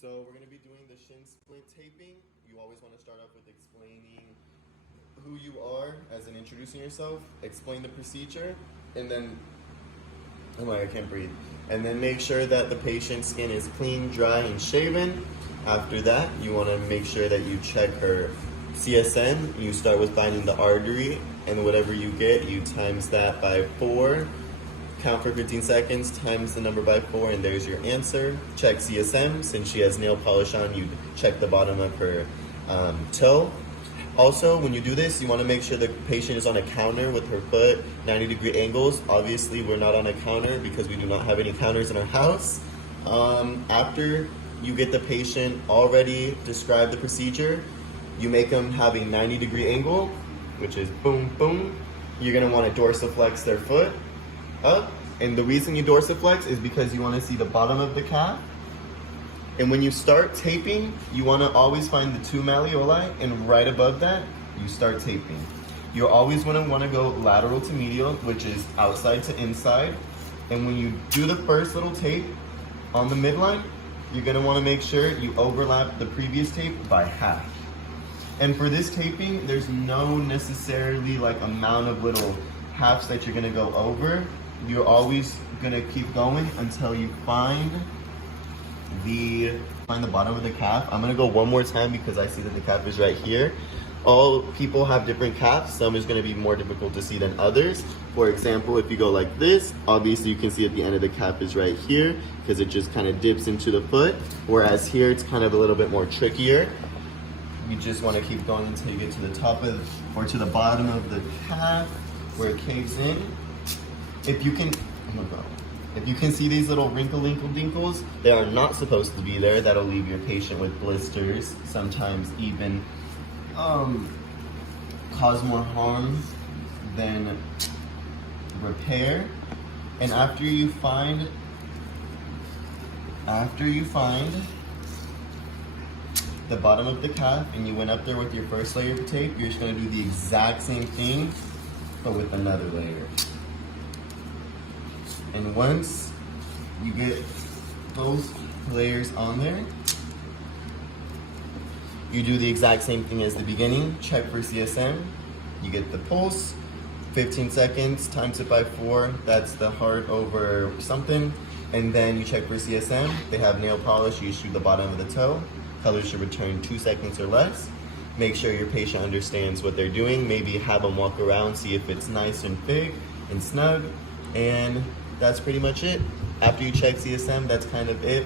So we're going to be doing the shin splint taping. You always want to start off with explaining who you are as in introducing yourself, explain the procedure, and then, I can't breathe. And then make sure that the patient's skin is clean, dry, and shaven. After that, you want to make sure that you check her CSM. You start with finding the artery, and whatever you get, you times that by 4. Count for 15 seconds, times the number by 4, and there's your answer. Check CSM. Since she has nail polish on, you check the bottom of her toe. Also, when you do this, you want to make sure the patient is on a counter with her foot 90-degree angles. Obviously, we're not on a counter because we do not have any counters in our house. After you get the patient already describe the procedure, you make them have a 90-degree angle, which is boom, boom. You're going to want to dorsiflex their foot up, and the reason you dorsiflex is because you want to see the bottom of the calf. And when you start taping, you want to always find the 2 malleoli, and right above that, you start taping. You're always going to want to go lateral to medial, which is outside to inside. And when you do the first little tape on the midline, you're going to want to make sure you overlap the previous tape by half. And for this taping, there's no necessarily like amount of little halves that you're going to go over. You're always going to keep going until you find the bottom of the calf. I'm going to go one more time because I see that the calf is right here. All people have different calves. Some is going to be more difficult to see than others. For example, if you go like this, obviously you can see at the end of the calf is right here because it just kind of dips into the foot. Whereas here it's kind of a little bit more trickier. You just want to keep going until you get to the top of, or to the bottom of the calf where it caves in. If you can see these little wrinkle-dinkles, they are not supposed to be there. That'll leave your patient with blisters, sometimes even cause more harm than repair. And after you find the bottom of the calf and you went up there with your first layer of tape, you're just going to do the exact same thing but with another layer. And once you get those layers on there, you do the exact same thing as the beginning. Check for CSM. You get the pulse, 15 seconds, times it by 4. That's the heart over something. And then you check for CSM. They have nail polish. You shoot the bottom of the toe. Color should return 2 seconds or less. Make sure your patient understands what they're doing. Maybe have them walk around, see if it's nice and big and snug. And that's pretty much it. After you check CSM, that's kind of it.